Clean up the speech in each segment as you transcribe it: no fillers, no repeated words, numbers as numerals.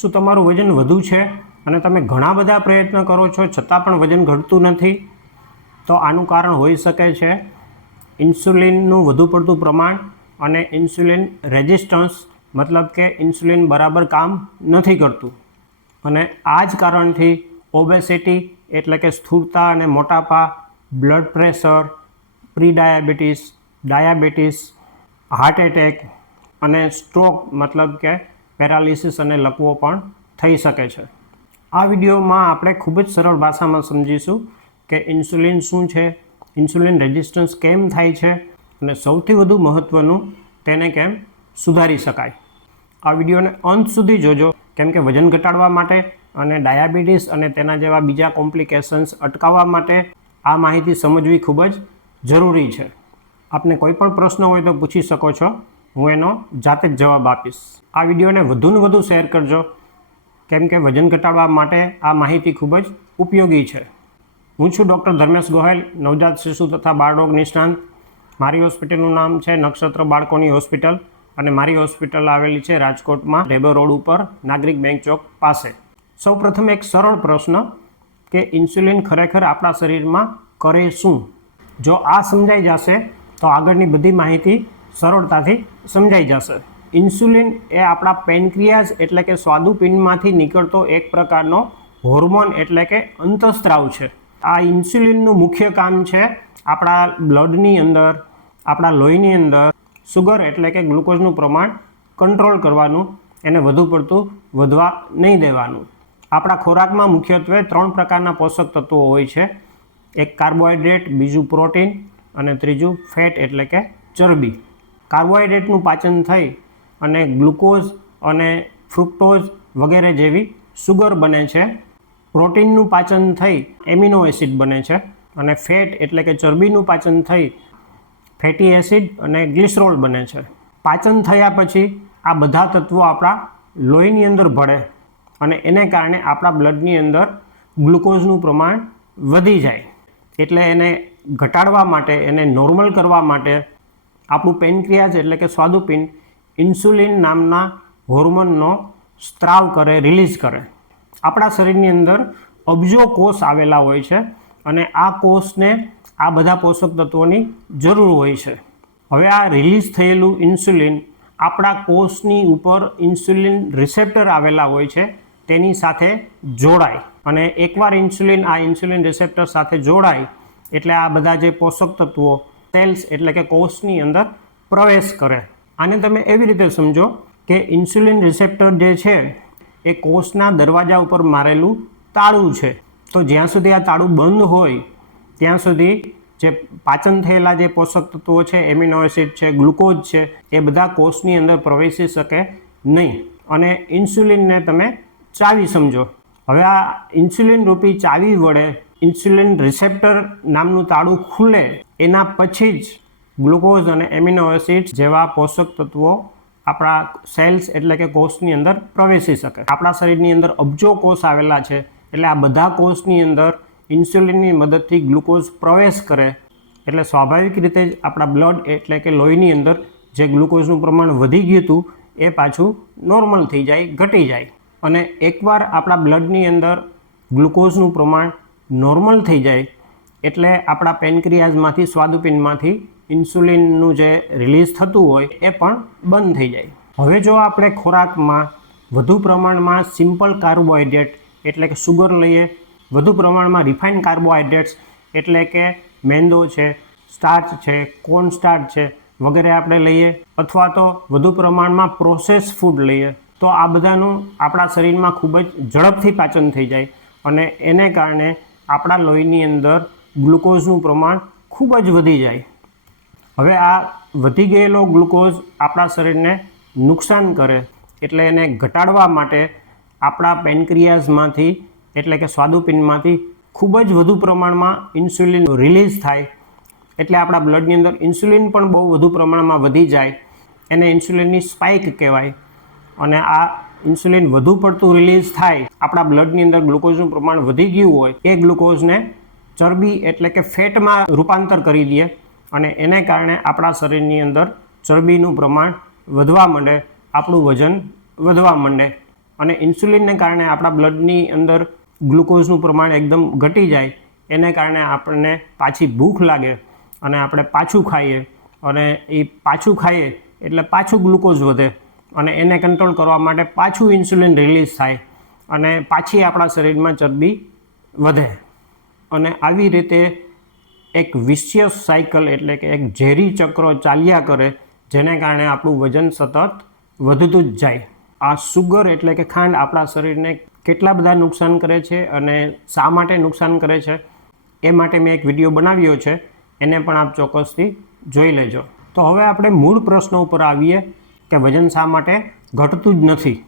શું તમારું વજન વધુ છે અને તમે ઘણા બધા પ્રયત્ન કરો છો છતાં પણ વજન ઘટતું નથી? તો આનું કારણ હોઈ શકે છે ઇન્સ્યુલિનનું વધુ પડતું પ્રમાણ અને ઇન્સ્યુલિન રેઝિસ્ટન્સ, મતલબ કે ઇન્સ્યુલિન બરાબર કામ નથી કરતું. અને આ જ કારણથી ઓબેસિટી એટલે કે સ્થૂળતા અને મોટાપા, blood pressure, pre diabetes, heart attack અને સ્ટ્રોક મતલબ કે પેરાલિસિસ અને લકવો પણ થઈ શકે છે. આ વિડીયોમાં આપણે ખૂબ જ સરળ ભાષામાં સમજીશું કે ઇન્સ્યુલિન શું છે, ઇન્સ્યુલિન રેઝિસ્ટન્સ કેમ થાય છે અને સૌથી વધુ મહત્ત્વનું તેને કેમ સુધારી શકાય. આ વિડીયોને અંત સુધી જોજો, કેમ કે વજન ઘટાડવા માટે અને ડાયાબિટીસ અને તેના જેવા બીજા કોમ્પ્લિકેશન્સ અટકાવવા માટે આ માહિતી સમજવી ખૂબ જ જરૂરી છે. આપને કોઈ પણ પ્રશ્ન હોય તો પૂછી શકો છો, હું એનો જાતે જ જવાબ આપીશ. આ વિડીયોને વધુને વધુ શેર કરજો, કેમ કે વજન ઘટાડવા માટે આ માહિતી ખૂબ જ ઉપયોગી છે. હું છું ડૉક્ટર ધર્મેશ ગોહેલ, નવજાત શિશુ તથા બાળરોગ નિષ્ણાંત. મારી હોસ્પિટલનું નામ છે નક્ષત્ર બાળકોની હોસ્પિટલ અને મારી હોસ્પિટલ આવેલી છે રાજકોટમાં, રેબર રોડ ઉપર, નાગરિક બેંક ચોક પાસે. સૌપ્રથમ એક સરળ પ્રશ્ન કે ઇન્સ્યુલિન ખરેખર આપણા શરીરમાં કરે શું? જો આ સમજાઈ જશે તો આગળની બધી માહિતી સરળતાથી સમજાઈ જશે. ઇન્સ્યુલિન એ આપણા પેનક્રિયાઝ એટલે કે સ્વાદુપિંડમાંથી નીકળતો એક પ્રકારનો હોર્મોન એટલે કે અંતઃસ્ત્રાવ છે. આ ઇન્સ્યુલિનનું મુખ્ય કામ છે આપણા બ્લડની અંદર, આપણા લોહીની અંદર સુગર એટલે કે ગ્લુકોઝનું પ્રમાણ કંટ્રોલ કરવાનું, એને વધુ પડતું વધવા નહીં દેવાનું. આપણા ખોરાકમાં મુખ્યત્વે 3 પ્રકારના પોષક તત્વો હોય છે. એક કાર્બોહાઈડ્રેટ, બીજું પ્રોટીન અને ત્રીજું ફેટ એટલે કે ચરબી. કાર્બોહાઈડ્રેટનું પાચન થઈ અને ગ્લુકોઝ અને ફ્રુક્ટોઝ વગેરે જેવી સુગર બને છે. પ્રોટીનનું પાચન થઈ એમિનો એસિડ બને છે અને ફેટ એટલે કે ચરબીનું પાચન થઈ ફેટી એસિડ અને ગ્લિસરોલ બને છે. પાચન થયા પછી આ બધા તત્વો આપણા લોહીની અંદર ભળે અને એને કારણે આપણા બ્લડની અંદર ગ્લુકોઝનું પ્રમાણ વધી જાય. એટલે એને ઘટાડવા માટે, એને નોર્મલ કરવા માટે આપણું પેનક્રિયાઝ એટલે કે સ્વાદુપિંડ ઇન્સ્યુલિન નામના હોર્મોનનો સ્ત્રાવ કરે, રિલીઝ કરે. આપણા શરીરની અંદર અબજો કોષ આવેલા હોય છે અને આ કોષને આ બધા પોષક તત્વોની જરૂર હોય છે. હવે આ રિલીઝ થયેલું ઇન્સ્યુલિન આપણા કોષની ઉપર ઇન્સ્યુલિન રિસેપ્ટર આવેલા હોય છે તેની સાથે જોડાય અને એકવાર આ ઇન્સ્યુલિન રિસેપ્ટર સાથે જોડાય એટલે આ બધા જે પોષક તત્વો સેલ્સ એટલે કે કોષની અંદર પ્રવેશ કરે. આને તમે એવી રીતે સમજો કે ઇન્સ્યુલિન રિસેપ્ટર જે છે એ કોષના દરવાજા ઉપર મારેલું તાળું છે. તો જ્યાં સુધી આ તાળું બંધ હોય ત્યાં સુધી જે પાચન થયેલા જે પોષક તત્વો છે, એમિનો એસિડ છે, ગ્લુકોઝ છે, એ બધા કોષની અંદર પ્રવેશી શકે નહીં અને ઇન્સ્યુલિનને તમે ચાવી સમજો. હવે આ ઇન્સ્યુલિન રૂપી ચાવી વડે ઇન્સ્યુલિન રિસેપ્ટર નામનું તાળું ખુલે એના પછી જ ગ્લુકોઝ અને એમિનો એસિડ જેવા પોષક તત્વો આપણા સેલ્સ એટલે કે કોષની અંદર પ્રવેશી શકે. આપણા શરીરની અંદર અબજો કોષ આવેલા છે એટલે આ બધા કોષની અંદર ઇન્સ્યુલિનની મદદથી ગ્લુકોઝ પ્રવેશ કરે એટલે સ્વાભાવિક રીતે જ આપણા બ્લડ એટલે કે લોહીની અંદર જે ગ્લુકોઝનું પ્રમાણ વધી ગયું હતું એ પાછું નોર્મલ થઈ જાય, ઘટી જાય. અને એકવાર આપણા બ્લડની અંદર ગ્લુકોઝનું પ્રમાણ નોર્મલ થઈ જાય એટલે આપણા પેનક્રિયાઝમાંથી, સ્વાદુપિંડમાંથી ઇન્સ્યુલિનનું જે રિલીઝ થતું હોય એ પણ બંધ થઈ જાય. હવે જો આપણે ખોરાકમાં વધુ પ્રમાણમાં સિમ્પલ કાર્બોહાઈડ્રેટ એટલે કે સુગર લઈએ, વધુ પ્રમાણમાં રિફાઇન્ડ કાર્બોહાઈડ્રેટ્સ એટલે કે મેંદો છે, સ્ટાર્ચ છે, કોર્ન સ્ટાર્ચ છે વગેરે આપણે લઈએ અથવા તો વધુ પ્રમાણમાં પ્રોસેસ ફૂડ લઈએ તો આ બધાનું આપણા શરીરમાં ખૂબ જ ઝડપથી પાચન થઈ જાય અને એને કારણે આપણા લોહીની અંદર ગ્લુકોઝનું પ્રમાણ ખૂબ જ વધી જાય. હવે આ વધી ગયેલો ગ્લુકોઝ આપણા શરીરને નુકસાન કરે એટલે એને ઘટાડવા માટે આપણા પેનક્રિયાઝમાંથી એટલે કે સ્વાદુપિંડમાંથી ખૂબ જ વધુ પ્રમાણમાં ઇન્સ્યુલિન રિલીઝ થાય એટલે આપણા બ્લડની અંદર ઇન્સ્યુલિન પણ બહુ વધુ પ્રમાણમાં વધી જાય. એને ઇન્સ્યુલિનની સ્પાઇક કહેવાય. અને આ ઇન્સ્યુલિન વધુ પડતું રિલીઝ થાય, આપણા બ્લડની અંદર ગ્લુકોઝનું પ્રમાણ વધી ગયું હોય એ ગ્લુકોઝને ચરબી એટલે કે ફેટમાં રૂપાંતર કરી દે અને એને કારણે આપણા શરીરની અંદર ચરબીનું પ્રમાણ વધવા માંડે, આપણું વજન વધવા માંડે. અને ઇન્સ્યુલિનને કારણે આપણા બ્લડની અંદર ગ્લુકોઝનું પ્રમાણ એકદમ ઘટી જાય, એને કારણે આપણને પાછી ભૂખ લાગે અને આપણે પાછું ખાઈએ, અને એ પાછું ખાઈએ એટલે પાછું ગ્લુકોઝ વધે, અને એને કંટ્રોલ કરવા માટે પાછું ઇન્સ્યુલિન રિલીઝ થાય અને પાછી આપણા શરીરમાં ચરબી વધે. અને આવી રીતે એક વિશિયસ સાયકલ એટલે કે એક ઝેરી ચક્ર ચાલ્યા કરે, જેને કારણે આપણું વજન સતત વધતું જ જાય. આ સુગર એટલે કે ખાંડ આપણા શરીરને કેટલા બધા નુકસાન કરે છે અને શા માટે નુકસાન કરે છે એ માટે મેં એક વિડીયો બનાવ્યો છે, એને પણ આપ ચોક્કસથી જોઈ લેજો. તો હવે આપણે મૂળ પ્રશ્ન ઉપર આવીએ કે વજન શા માટે ઘટતું જ નથી.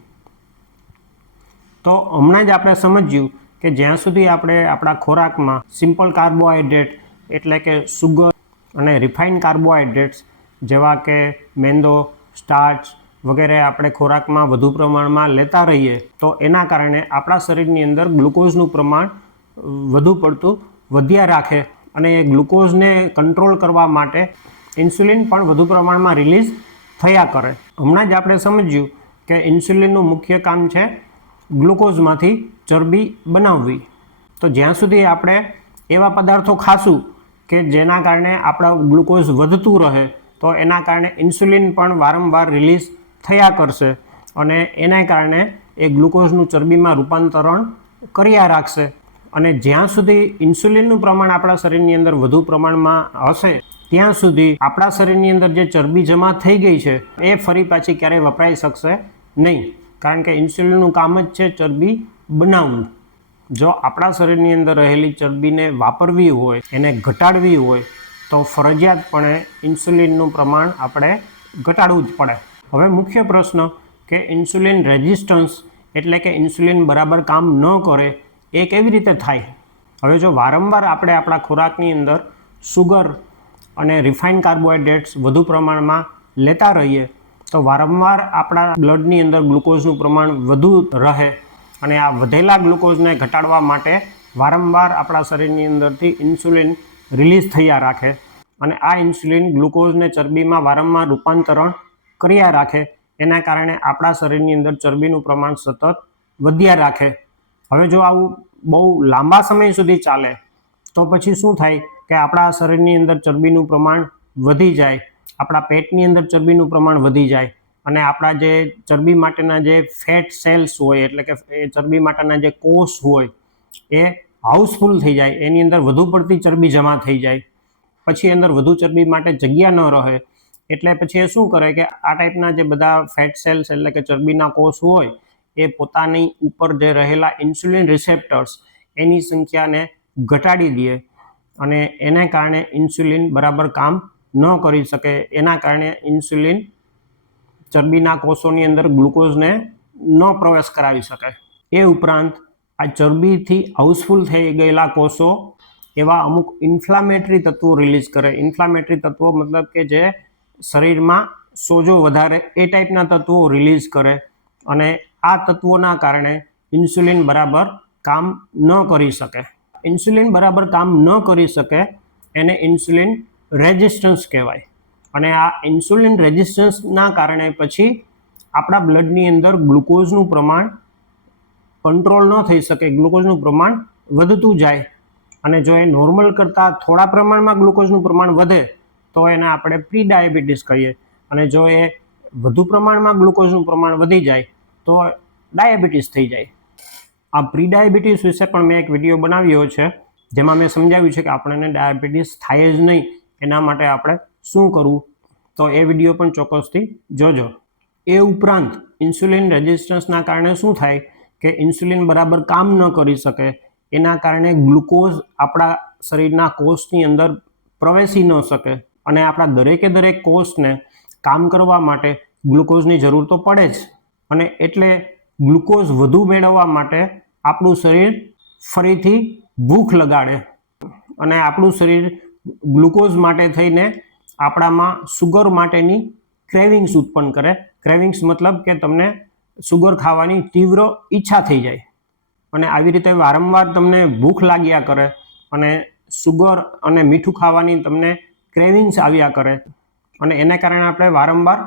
તો હમણાં જ આપણે સમજ્યું કે જ્યાં સુધી આપણે આપણા ખોરાકમાં સિમ્પલ કાર્બોહાઈડ્રેટ એટલે કે સુગર અને રિફાઇન્ડ કાર્બોહાઈડ્રેટ્સ જેવા કે મેંદો, સ્ટાર્ચ વગેરે આપણે ખોરાકમાં વધુ પ્રમાણમાં લેતા રહીએ તો એના કારણે આપણા શરીરની અંદર ગ્લુકોઝનું પ્રમાણ વધુ પડતું વધ્યા રાખે, અને એ ગ્લુકોઝને કંટ્રોલ કરવા માટે ઇન્સ્યુલિન પણ વધુ પ્રમાણમાં રિલીઝ થયા કરે. હમણાં જ આપણે સમજ્યું કે ઇન્સ્યુલિનનું મુખ્ય કામ છે ગ્લુકોઝમાંથી ચરબી બનાવવી. તો જ્યાં સુધી આપણે એવા પદાર્થો ખાશું કે જેના કારણે આપણા ગ્લુકોઝ વધતું રહે, તો એના કારણે ઇન્સ્યુલિન પણ વારંવાર રિલીઝ થયા કરશે, અને એના કારણે એ ગ્લુકોઝનું ચરબીમાં રૂપાંતરણ કર્યા રાખશે. અને જ્યાં સુધી ઇન્સ્યુલિનનું પ્રમાણ આપણા શરીરની અંદર વધુ પ્રમાણમાં હશે ત્યાં સુધી આપણા શરીરની અંદર જે ચરબી જમા થઈ ગઈ છે એ ફરી પાછી ક્યારેય વપરાઈ શકશે નહીં, કારણ કે ઇન્સ્યુલિનનું કામ જ છે ચરબી બનાવવું. જો આપણા શરીરની અંદર રહેલી ચરબીને વાપરવી હોય, એને ઘટાડવી હોય, તો ફરજિયાતપણે ઇન્સ્યુલિનનું પ્રમાણ આપણે ઘટાડવું જ પડે. હવે મુખ્ય પ્રશ્ન કે ઇન્સ્યુલિન રેઝિસ્ટન્સ એટલે કે ઇન્સ્યુલિન બરાબર કામ ન કરે એ કેવી રીતે થાય? હવે જો વારંવાર આપણે આપણા ખોરાકની અંદર સુગર અને રિફાઇન્ડ કાર્બોહાઈડ્રેટ્સ વધુ પ્રમાણમાં લેતા રહીએ તો વારંવાર આપણા બ્લડની અંદર ગ્લુકોઝનું પ્રમાણ વધુ રહે, અને આ વધેલા ગ્લુકોઝને ઘટાડવા માટે વારંવાર આપણા શરીરની અંદરથી ઇન્સ્યુલિન રિલીઝ થયા રાખે, અને આ ઇન્સ્યુલિન ગ્લુકોઝને ચરબીમાં વારંવાર રૂપાંતરણ કર્યા રાખે, એના કારણે આપણા શરીરની અંદર ચરબીનું પ્રમાણ સતત વધ્યા રાખે. હવે જો આવું બહુ લાંબા સમય સુધી ચાલે તો પછી શું થાય કે આપણા શરીરની અંદર ચરબીનું પ્રમાણ વધી જાય, આપણા પેટની અંદર ચરબીનું પ્રમાણ વધી જાય, અને આપણા જે ચરબી માટેના જે ફેટ સેલ્સ હોય એટલે કે એ ચરબી માટેના જે કોષ હોય એ હાઉસફુલ થઈ જાય, એની અંદર વધુ પડતી ચરબી જમા થઈ જાય, પછી અંદર વધુ ચરબી માટે જગ્યા ન રહે, એટલે પછી એ શું કરે કે આ ટાઈપના જે બધા ફેટ સેલ્સ એટલે કે ચરબીના કોષ હોય એ પોતાની ઉપર જે રહેલા ઇન્સ્યુલિન રિસેપ્ટર્સ એની સંખ્યાને ઘટાડી દે, અને એને કારણે ઇન્સ્યુલિન બરાબર કામ ન કરી શકે. એના કારણે ઇન્સ્યુલિન ચરબીના કોષોની અંદર ગ્લુકોઝને ન પ્રવેશ કરાવી શકે. એ ઉપરાંત આ ચરબીથી હાઉસફુલ થઈ ગયેલા કોષો એવા અમુક ઇન્ફ્લામેટરી તત્વો રિલીઝ કરે. ઇન્ફ્લામેટરી તત્વો મતલબ કે જે શરીરમાં સોજો વધારે એ ટાઈપના તત્વો રિલીઝ કરે, અને આ તત્વોના કારણે ઇન્સ્યુલિન બરાબર કામ ન કરી શકે. ઇન્સ્યુલિન બરાબર કામ ન કરી શકે એને ઇન્સ્યુલિન રેઝિસ્ટન્સ કહેવાય. અને આ ઇન્સ્યુલિન રેઝિસ્ટન્સના કારણે પછી આપણા બ્લડની અંદર ગ્લુકોઝનું પ્રમાણ કંટ્રોલ ન થઈ શકે, ગ્લુકોઝનું પ્રમાણ વધતું જાય, અને જો એ નોર્મલ કરતાં થોડા પ્રમાણમાં ગ્લુકોઝનું પ્રમાણ વધે તો એને આપણે પ્રી ડાયાબિટીસ કહીએ, અને જો એ વધુ પ્રમાણમાં ગ્લુકોઝનું પ્રમાણ વધી જાય તો ડાયાબિટીસ થઈ જાય. આ પ્રી ડાયાબિટીસ વિશે પણ મેં એક વિડીયો બનાવ્યો છે જેમાં મેં સમજાવ્યું છે કે આપણને ડાયાબિટીસ થાય જ નહીં એના માટે આપણે શું કરવું, તો એ વિડીયો પણ ચોક્કસથી જોજો. એ ઉપરાંત ઇન્સ્યુલિન રેઝિસ્ટન્સના કારણે શું થાય કે ઇન્સ્યુલિન બરાબર કામ ન કરી શકે, એના કારણે ગ્લુકોઝ આપણા શરીરના કોષની અંદર પ્રવેશી ન શકે, અને આપણા દરેકે દરેક કોષને કામ કરવા માટે ગ્લુકોઝની જરૂર તો પડે જ, અને એટલે ગ્લુકોઝ વધુ મેળવવા માટે આપણું શરીર ફરીથી ભૂખ લગાડે, અને આપણું શરીર ગ્લુકોઝ માટે થઈને આપણામાં સુગર માટેની ક્રેવિંગ્સ ઉત્પન્ન કરે. ક્રેવિંગ્સ મતલબ કે તમને સુગર ખાવાની તીવ્ર ઈચ્છા થઈ જાય, અને આવી રીતે વારંવાર તમને ભૂખ લાગ્યા કરે, અને સુગર અને મીઠું ખાવાની તમને ક્રેવિંગ્સ આવ્યા કરે, અને એના કારણે આપણે વારંવાર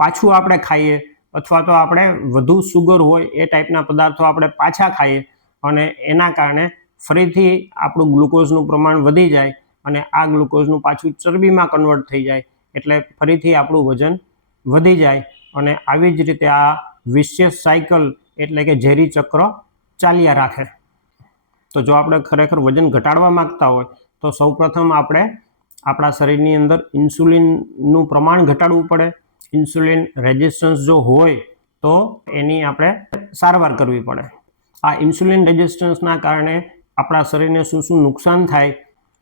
પાછું આપણે ખાઈએ, અથવા તો આપણે વધુ સુગર હોય એ ટાઈપના પદાર્થો આપણે પાછા ખાઈએ અને એના કારણે ફરીથી આપણું ગ્લુકોઝનું પ્રમાણ વધી જાય અને આ ગ્લુકોઝનું પાછું ચરબીમાં કન્વર્ટ થઈ જાય એટલે ફરીથી આપણું વજન વધી જાય અને આવી જ રીતે આ વિશિયસ સાયકલ એટલે કે ઝેરી ચક્ર ચાલ્યા રાખે. તો જો આપણે ખરેખર વજન ઘટાડવા માંગતા હોય તો સૌપ્રથમ આપણે આપણા શરીરની અંદર ઇન્સ્યુલિનનું પ્રમાણ ઘટાડવું પડે. ઇન્સ્યુલિન રેઝિસ્ટન્સ જો હોય તો એની આપણે સારવાર કરવી પડે. આ ઇન્સ્યુલિન રેઝિસ્ટન્સના કારણે આપણા શરીરને શું શું નુકસાન થાય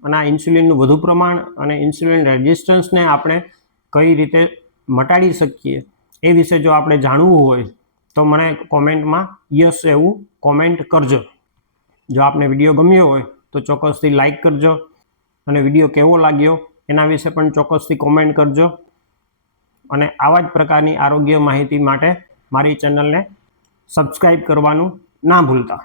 અને આ ઇન્સ્યુલિનનું વધુ પ્રમાણ અને ઇન્સ્યુલિન રેઝિસ્ટન્સને આપણે કઈ રીતે મટાડી શકીએ એ વિશે જો આપણે જાણવું હોય તો મને કોમેન્ટમાં યસ એવું કોમેન્ટ કરજો. જો આપને વિડીયો ગમ્યો હોય તો ચોક્કસથી લાઈક કરજો અને વિડીયો કેવો લાગ્યો એના વિશે પણ ચોક્કસથી કોમેન્ટ કરજો અને આવા જ પ્રકારની આરોગ્ય માહિતી માટે મારી ચેનલને સબસ્ક્રાઈબ કરવાનું ના ભૂલતા.